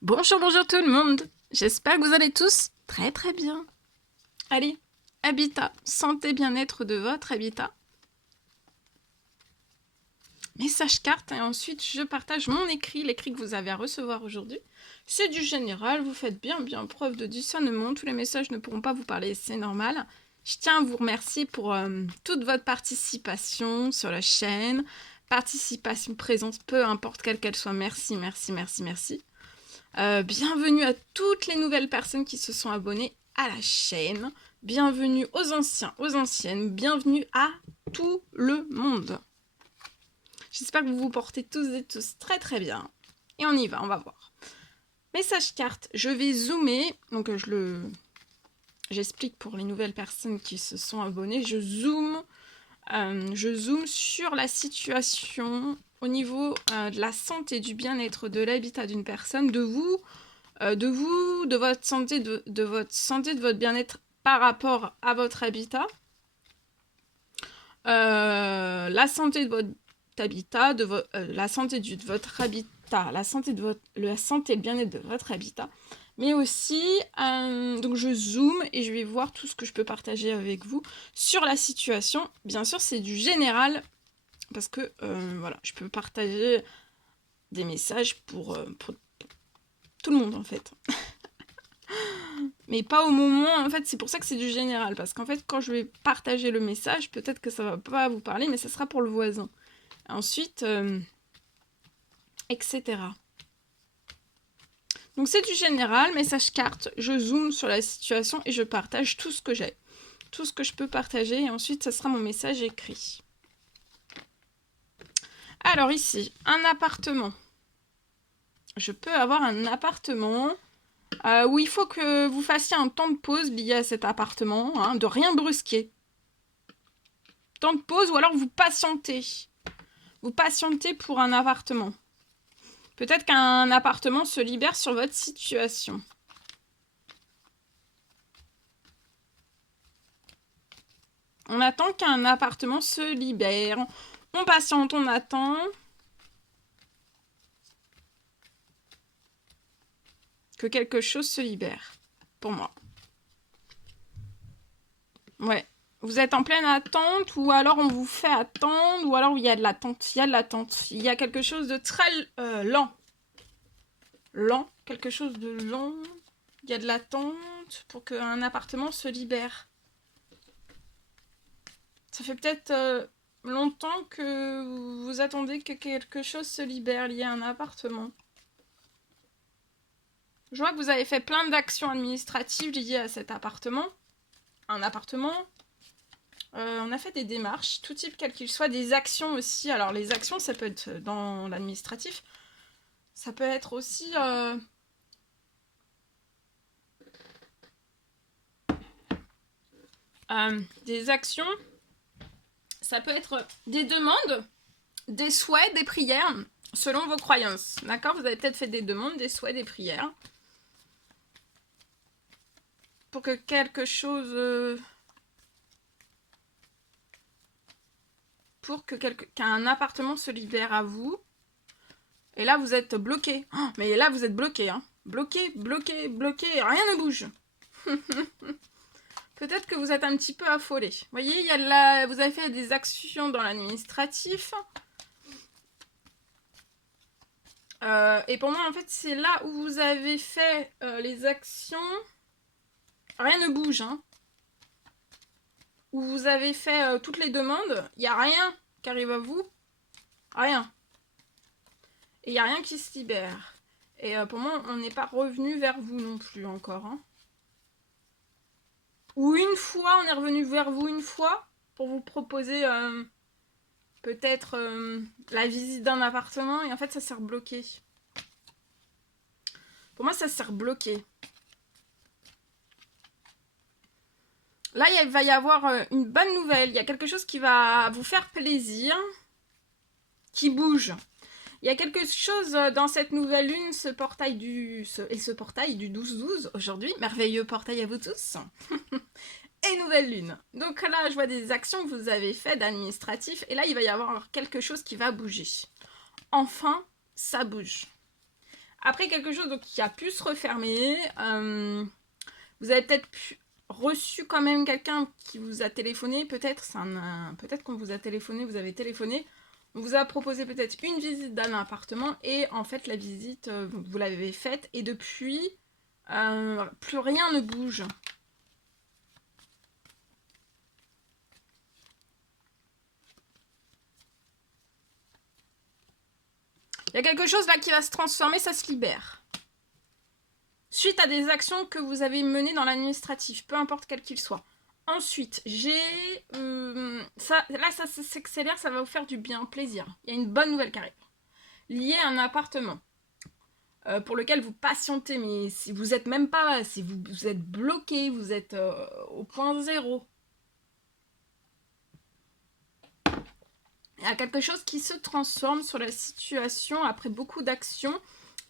Bonjour, bonjour tout le monde. J'espère que vous allez tous très très bien. Allez, habitat, santé, bien-être de votre habitat. Message carte et ensuite je partage mon écrit, l'écrit que vous avez à recevoir aujourd'hui. C'est du général, vous faites bien preuve de discernement. Tous les messages ne pourront pas vous parler, c'est normal. Je tiens à vous remercier pour toute votre participation sur la chaîne. Participation, présence, peu importe quelle qu'elle soit. Merci. Bienvenue à toutes les nouvelles personnes qui se sont abonnées à la chaîne. Bienvenue aux anciens, aux anciennes. Bienvenue à tout le monde. J'espère que vous vous portez tous et tous très très bien. Et on y va, on va voir. Message carte, je vais zoomer. Donc j'explique pour les nouvelles personnes qui se sont abonnées. Je zoome sur la situation au niveau de la santé, du bien-être, de l'habitat d'une personne, de vous, de votre santé, de votre bien-être par rapport à votre habitat, la santé de votre habitat, la santé de votre habitat, la santé et le bien-être de votre habitat, mais aussi, donc je zoome et je vais voir tout ce que je peux partager avec vous sur la situation. Bien sûr, c'est du général, parce que, voilà, je peux partager des messages pour tout le monde, en fait. Mais pas au moment, en fait, c'est pour ça que c'est du général, parce qu'en fait, quand je vais partager le message, peut-être que ça va pas vous parler, mais ça sera pour le voisin. Ensuite, etc. Donc c'est du général, message carte, je zoome sur la situation et je partage tout ce que j'ai, tout ce que je peux partager, et ensuite, ça sera mon message écrit. Alors ici, un appartement. Je peux avoir un appartement où il faut que vous fassiez un temps de pause lié à cet appartement, hein, de rien brusquer. Temps de pause ou alors vous patientez. Vous patientez pour un appartement. Peut-être qu'un appartement se libère sur votre situation. On attend qu'un appartement se libère. On patiente, on attend. Que quelque chose se libère. Pour moi. Ouais. Vous êtes en pleine attente, ou alors on vous fait attendre, ou alors il y a de l'attente. Il y a de l'attente. Il y a quelque chose de très lent. Lent. Quelque chose de lent. Il y a de l'attente pour qu'un appartement se libère. Ça fait peut-être longtemps que vous attendez que quelque chose se libère lié à un appartement. Je vois que vous avez fait plein d'actions administratives liées à cet appartement. Un appartement. On a fait des démarches, tout type quel qu'il soit, des actions aussi. Alors les actions, ça peut être dans l'administratif. Ça peut être aussi... des actions. Ça peut être des demandes, des souhaits, des prières, selon vos croyances. D'accord? Vous avez peut-être fait des demandes, des souhaits, des prières. Pour que quelque chose... pour que qu'un appartement se libère à vous. Et là, vous êtes bloqué. Oh, mais là, vous êtes bloqué. Hein. Bloqué, rien ne bouge. Peut-être que vous êtes un petit peu affolé. Vous voyez, vous avez fait des actions dans l'administratif. Et pour moi, en fait, c'est là où vous avez fait les actions. Rien ne bouge. Hein. Où vous avez fait toutes les demandes. Il n'y a rien qui arrive à vous. Rien. Et il n'y a rien qui se libère. Et pour moi, on n'est pas revenu vers vous non plus encore. Hein. Ou une fois, on est revenu vers vous une fois pour vous proposer peut-être la visite d'un appartement et en fait ça s'est rebloqué. Pour moi, ça s'est rebloqué. Là, il va y avoir une bonne nouvelle. Il y a quelque chose qui va vous faire plaisir, qui bouge. Il y a quelque chose dans cette nouvelle lune, ce portail du 12-12 aujourd'hui. Merveilleux portail à vous tous. Et nouvelle lune. Donc là, je vois des actions que vous avez faites d'administratif. Et là, il va y avoir quelque chose qui va bouger. Enfin, ça bouge. Après, quelque chose donc, qui a pu se refermer. Vous avez peut-être reçu quand même quelqu'un qui vous a téléphoné. Peut-être peut-être qu'on vous a téléphoné, vous avez téléphoné. On vous a proposé peut-être une visite d'un appartement. Et en fait, la visite, vous l'avez faite. Et depuis, plus rien ne bouge. Il y a quelque chose là qui va se transformer, ça se libère. Suite à des actions que vous avez menées dans l'administratif, peu importe quel qu'il soit. Ensuite, j'ai... ça s'accélère, ça va vous faire du bien, plaisir. Il y a une bonne nouvelle qui arrive. Liée à un appartement. Pour lequel vous patientez, mais si vous êtes même pas... Si vous êtes bloqué, vous êtes au point zéro. Il y a quelque chose qui se transforme sur la situation après beaucoup d'actions.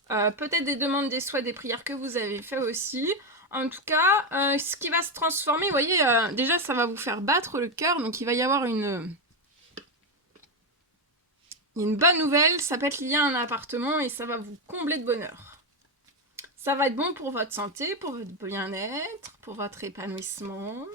Peut-être des demandes, des souhaits, des prières que vous avez fait aussi. En tout cas, ce qui va se transformer, vous voyez, déjà ça va vous faire battre le cœur, donc il va y avoir une bonne nouvelle, ça peut être lié à un appartement et ça va vous combler de bonheur. Ça va être bon pour votre santé, pour votre bien-être, pour votre épanouissement.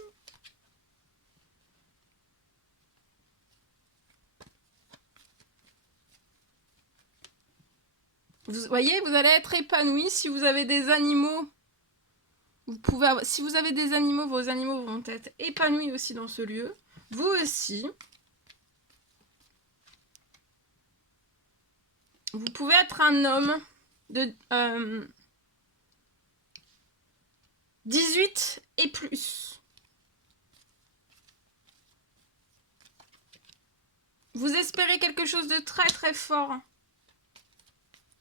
Vous voyez, vous allez être épanoui si vous avez des animaux. Si vous avez des animaux, vos animaux vont être épanouis aussi dans ce lieu. Vous aussi. Vous pouvez être un homme de 18 et plus. Vous espérez quelque chose de très très fort.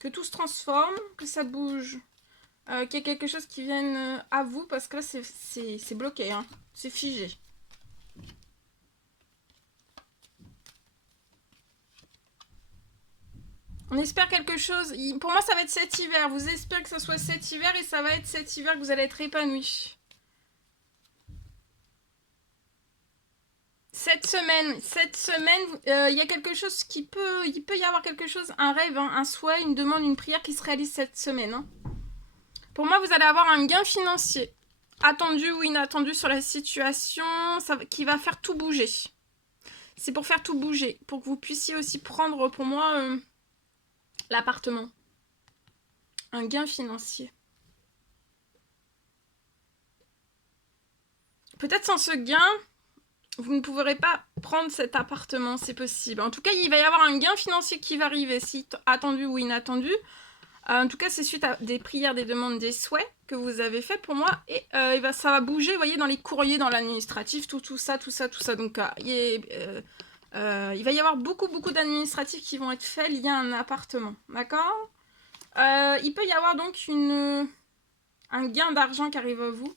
Que tout se transforme, que ça bouge. Qu'il y ait quelque chose qui vienne à vous parce que là c'est bloqué, hein. C'est figé. On espère quelque chose. Pour moi ça va être cet hiver. Vous espérez que ce soit cet hiver et ça va être cet hiver que vous allez être épanoui. Cette semaine, il y a quelque chose il peut y avoir quelque chose, un rêve, hein, un souhait, une demande, une prière qui se réalise cette semaine. Hein. Pour moi, vous allez avoir un gain financier, attendu ou inattendu sur la situation, qui va faire tout bouger. C'est pour faire tout bouger, pour que vous puissiez aussi prendre, pour moi, l'appartement. Un gain financier. Peut-être sans ce gain, vous ne pourrez pas prendre cet appartement, c'est possible. En tout cas, il va y avoir un gain financier qui va arriver, si attendu ou inattendu. En tout cas, c'est suite à des prières, des demandes, des souhaits que vous avez fait pour moi. Et ça va bouger, vous voyez, dans les courriers, dans l'administratif, tout ça. Donc, il va y avoir beaucoup d'administratifs qui vont être faits liés à un appartement. D'accord ? Il peut y avoir donc un gain d'argent qui arrive à vous.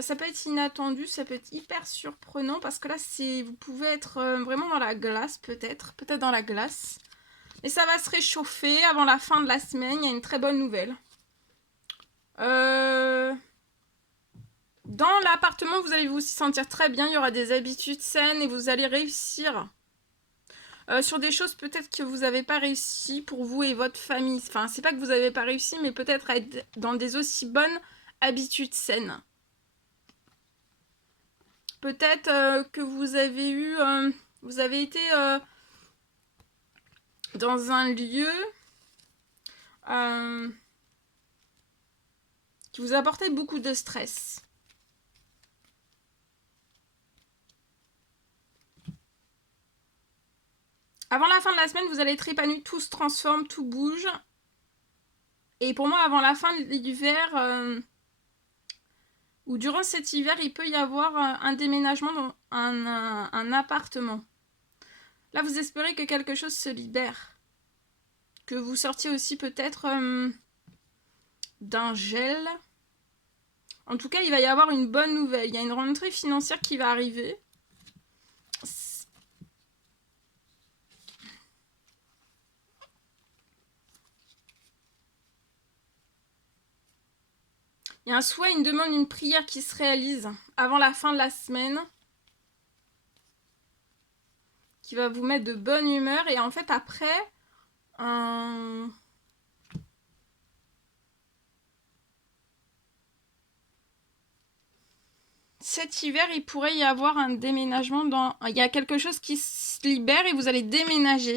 Ça peut être inattendu, ça peut être hyper surprenant parce que là, vous pouvez être vraiment dans la glace, peut-être dans la glace. Et ça va se réchauffer avant la fin de la semaine. Il y a une très bonne nouvelle. Dans l'appartement, vous allez vous aussi sentir très bien. Il y aura des habitudes saines et vous allez réussir sur des choses peut-être que vous n'avez pas réussi pour vous et votre famille. Enfin, c'est pas que vous n'avez pas réussi, mais peut-être être dans des aussi bonnes habitudes saines. Peut-être que vous avez été dans un lieu qui vous apportait beaucoup de stress. Avant la fin de la semaine, vous allez être épanoui, tout se transforme, tout bouge. Et pour moi, avant la fin de l'hiver, ou durant cet hiver, il peut y avoir un déménagement dans un appartement. Là, vous espérez que quelque chose se libère. Que vous sortiez aussi peut-être d'un gel. En tout cas, il va y avoir une bonne nouvelle. Il y a une rentrée financière qui va arriver. Il y a un souhait, une demande, une prière qui se réalise avant la fin de la semaine. Qui va vous mettre de bonne humeur. Et en fait, après, cet hiver, il pourrait y avoir un déménagement il y a quelque chose qui se libère et vous allez déménager.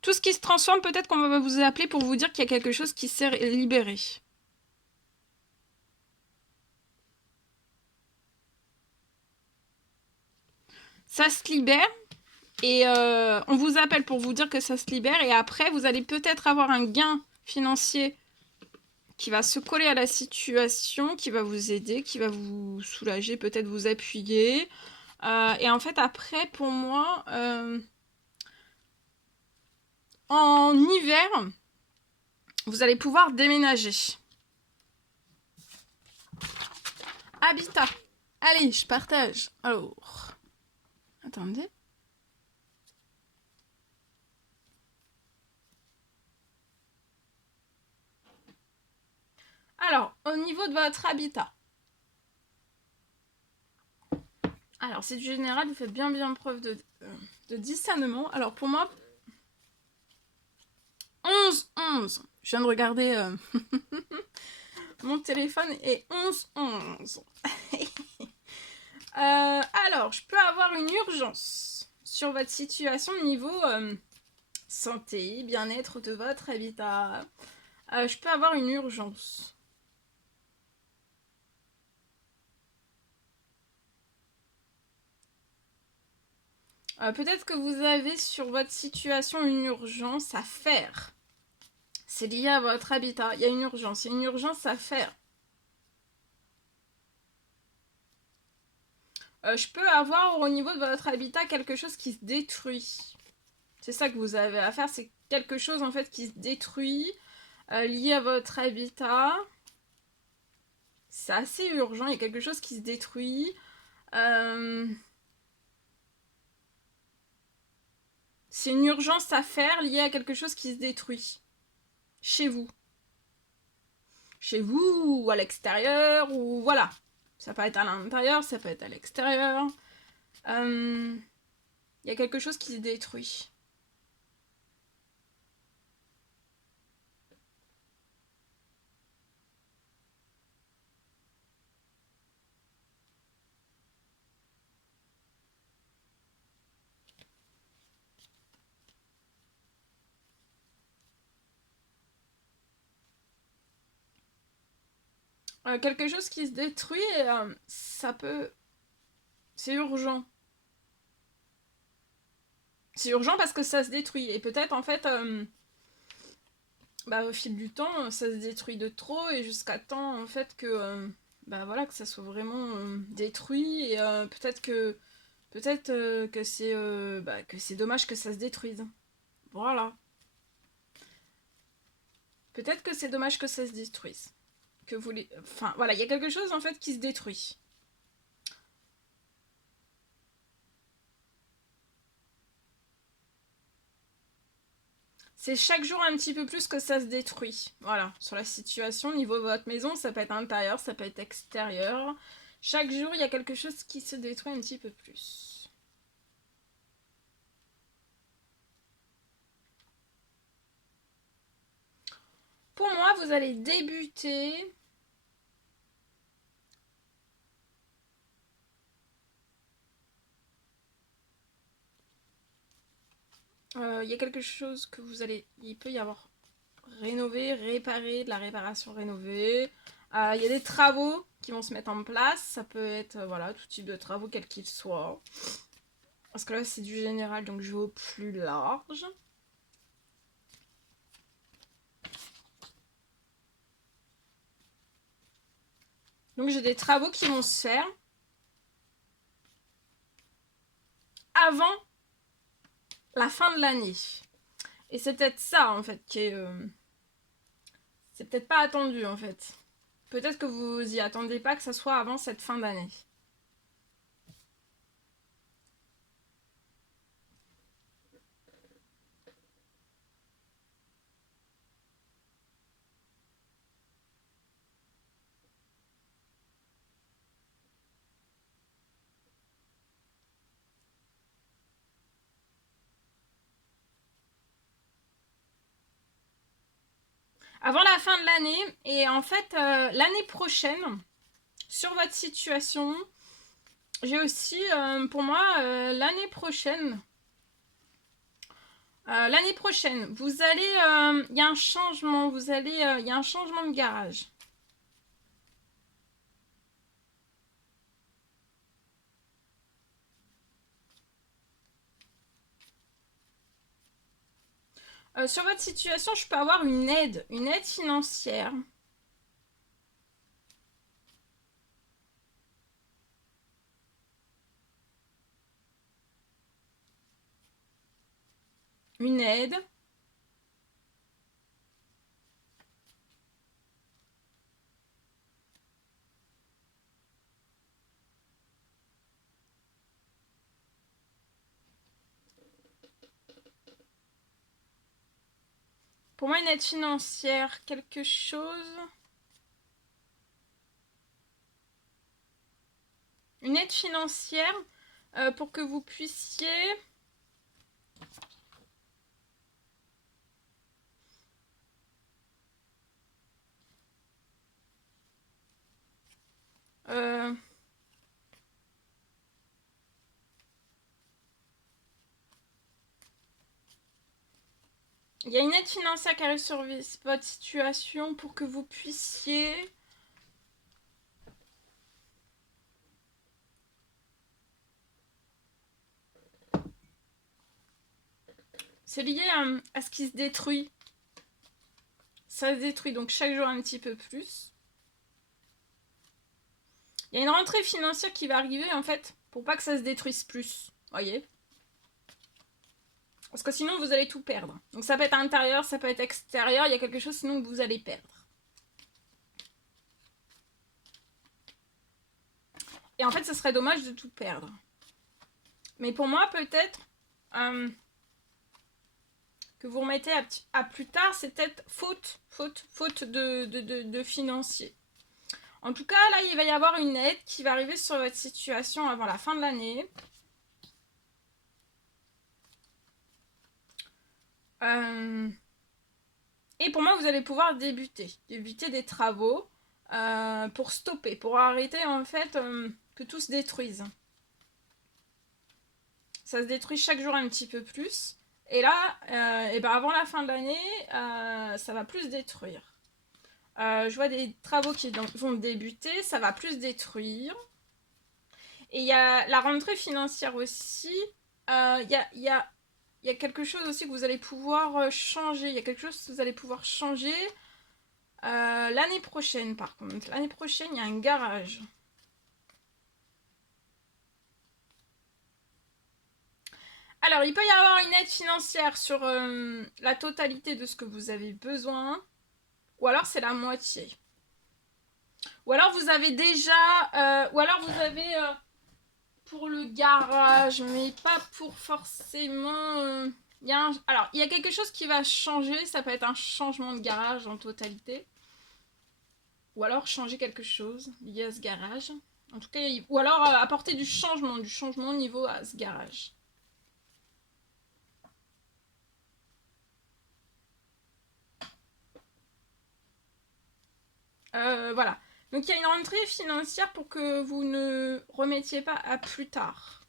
Tout ce qui se transforme, peut-être qu'on va vous appeler pour vous dire qu'il y a quelque chose qui s'est libéré. Ça se libère et on vous appelle pour vous dire que ça se libère et après, vous allez peut-être avoir un gain financier qui va se coller à la situation, qui va vous aider, qui va vous soulager, peut-être vous appuyer. Et en fait, après, pour moi, en hiver, vous allez pouvoir déménager. Habitat. Allez, je partage. Alors, attendez. Alors, au niveau de votre habitat. Alors, c'est du général, vous faites bien preuve de discernement. Alors, pour moi, 11. Je viens de regarder mon téléphone et 11. Alors, je peux avoir une urgence sur votre situation au niveau santé, bien-être de votre habitat. Je peux avoir une urgence. Peut-être que vous avez sur votre situation une urgence à faire. C'est lié à votre habitat. Il y a une urgence à faire. Je peux avoir au niveau de votre habitat quelque chose qui se détruit. C'est ça que vous avez à faire, c'est quelque chose en fait qui se détruit lié à votre habitat. C'est assez urgent, il y a quelque chose qui se détruit. C'est une urgence à faire liée à quelque chose qui se détruit. Chez vous. Chez vous, ou à l'extérieur, ou voilà. Ça peut être à l'intérieur, ça peut être à l'extérieur. Il y a quelque chose qui se détruit. Quelque chose qui se détruit, ça peut... C'est urgent. C'est urgent parce que ça se détruit. Et peut-être en fait, au fil du temps, ça se détruit de trop et jusqu'à temps en fait que, voilà, que ça soit vraiment détruit. Et peut-être que c'est dommage que ça se détruise. Voilà. Peut-être que c'est dommage que ça se détruise. Que vous les... Enfin, voilà, il y a quelque chose en fait qui se détruit. C'est chaque jour un petit peu plus que ça se détruit. Voilà, sur la situation au niveau de votre maison, ça peut être intérieur, ça peut être extérieur. Chaque jour, il y a quelque chose qui se détruit un petit peu plus. Pour moi, vous allez débuter... Il y a quelque chose que vous allez... Il peut y avoir rénover, réparer, de la réparation rénovée. Il y a des travaux qui vont se mettre en place. Ça peut être, voilà, tout type de travaux, quels qu'ils soient. Parce que là, c'est du général, donc je vais au plus large. Donc j'ai des travaux qui vont se faire avant la fin de l'année. Et c'est peut-être ça, en fait, qui est... c'est peut-être pas attendu, en fait. Peut-être que vous y attendez pas que ça soit avant cette fin d'année. Avant la fin de l'année. Et en fait, l'année prochaine, sur votre situation. J'ai aussi, pour moi, l'année prochaine, vous allez, il y a un changement, il y a un changement de garage. Sur votre situation, je peux avoir une aide financière. Une aide. Pour moi, une aide financière, quelque chose. Une aide financière pour que vous puissiez... il y a une aide financière qui arrive sur votre situation pour que vous puissiez... C'est lié à ce qui se détruit. Ça se détruit donc chaque jour un petit peu plus. Il y a une rentrée financière qui va arriver en fait pour pas que ça se détruise plus. Voyez ? Parce que sinon vous allez tout perdre. Donc ça peut être intérieur, ça peut être extérieur. Il y a quelque chose sinon que vous allez perdre. Et en fait, ce serait dommage de tout perdre. Mais pour moi, peut-être que vous remettez à plus tard, c'est peut-être faute de financier. En tout cas, là, il va y avoir une aide qui va arriver sur votre situation avant la fin de l'année. Et pour moi, vous allez pouvoir débuter des travaux pour stopper, pour arrêter en fait que tout se détruise. Ça se détruit chaque jour un petit peu plus. Et là, et ben avant la fin de l'année, ça va plus détruire. Je vois des travaux qui vont débuter, ça va plus détruire. Et il y a la rentrée financière aussi. Il y a quelque chose aussi que vous allez pouvoir changer. Il y a quelque chose que vous allez pouvoir changer l'année prochaine, par contre. L'année prochaine, il y a un garage. Alors, il peut y avoir une aide financière sur la totalité de ce que vous avez besoin. Ou alors, c'est la moitié. Ou alors, vous avez déjà... ou alors, vous avez pour le garage, mais pas pour forcément... Alors, il y a quelque chose qui va changer. Ça peut être un changement de garage en totalité. Ou alors, changer quelque chose lié à ce garage. En tout cas, ou alors apporter du changement au niveau à ce garage. Voilà. Donc il y a une rentrée financière pour que vous ne remettiez pas à plus tard.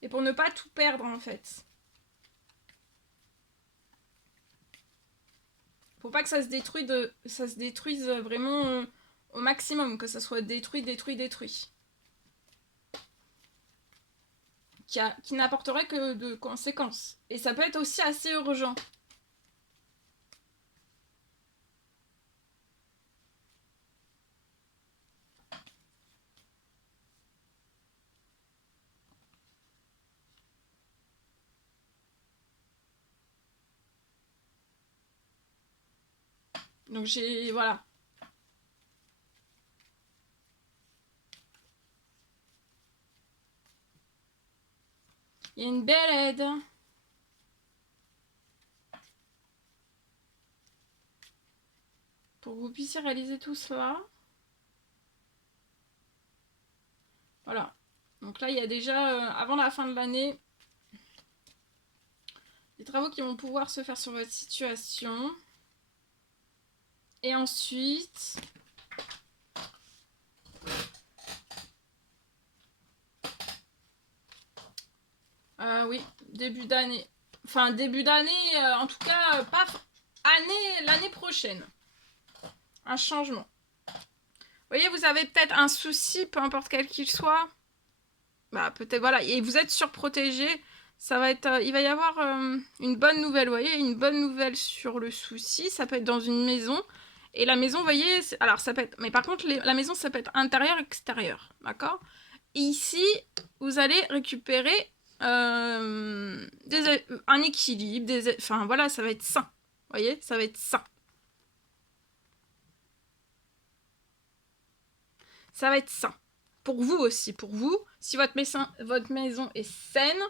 Et pour ne pas tout perdre en fait. Pour pas que ça se détruise vraiment au maximum, que ça soit détruit. Qui n'apporterait que de conséquences. Et ça peut être aussi assez urgent. Donc voilà. Il y a une belle aide. Pour que vous puissiez réaliser tout cela. Voilà. Donc là, il y a déjà, avant la fin de l'année, des travaux qui vont pouvoir se faire sur votre situation. Et ensuite, Oui, début d'année. Enfin, début d'année, en tout cas, pas l'année prochaine. Un changement. Vous voyez, vous avez peut-être un souci, peu importe quel qu'il soit. Bah, peut-être, voilà. Et vous êtes surprotégé. Ça va être, il va y avoir une bonne nouvelle, vous voyez, une bonne nouvelle sur le souci. Ça peut être dans une maison. Et la maison, vous voyez, alors ça peut être... Mais par contre, la maison, ça peut être intérieur, extérieur, d'accord? Et ici, vous allez récupérer un équilibre, enfin voilà, ça va être sain. Vous voyez, ça va être sain. Ça va être sain. Pour vous aussi, pour vous, si votre maison est saine,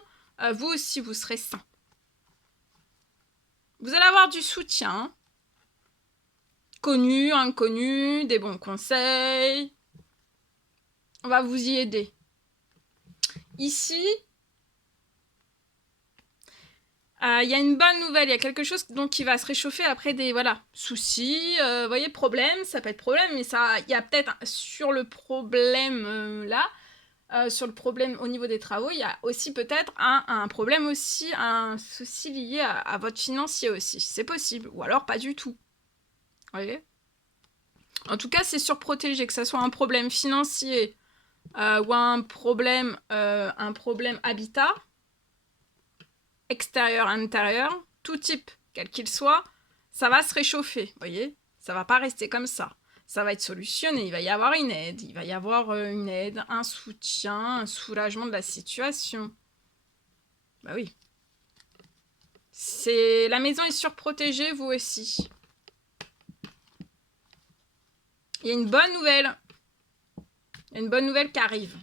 vous aussi, vous serez sain. Vous allez avoir du soutien, connu, inconnu, des bons conseils. On va vous y aider. Ici, il y a une bonne nouvelle, il y a quelque chose donc qui va se réchauffer après des soucis, vous voyez, problème, ça peut être problème, mais il y a peut-être sur le problème sur le problème au niveau des travaux, il y a aussi peut-être un problème aussi, un souci lié à votre financier aussi, c'est possible, ou alors pas du tout, vous voyez. En tout cas, c'est surprotégé, que ce soit un problème financier ou un problème habitat, extérieur, intérieur, tout type, quel qu'il soit, ça va se réchauffer, vous voyez. Ça va pas rester comme ça. Ça va être solutionné, il va y avoir une aide, un soutien, un soulagement de la situation. Bah oui. La maison est surprotégée, vous aussi. Il y a une bonne nouvelle. Il y a une bonne nouvelle qui arrive.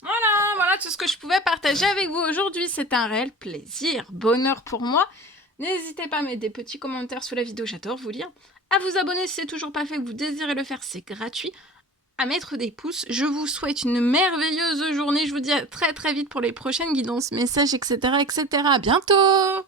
Voilà tout ce que je pouvais partager avec vous aujourd'hui. C'est un réel plaisir, bonheur pour moi. N'hésitez pas à mettre des petits commentaires sous la vidéo, j'adore vous lire. À vous abonner si c'est toujours pas fait, que vous désirez le faire, c'est gratuit. À mettre des pouces. Je vous souhaite une merveilleuse journée. Je vous dis à très très vite pour les prochaines guidances, messages, etc. etc. À bientôt!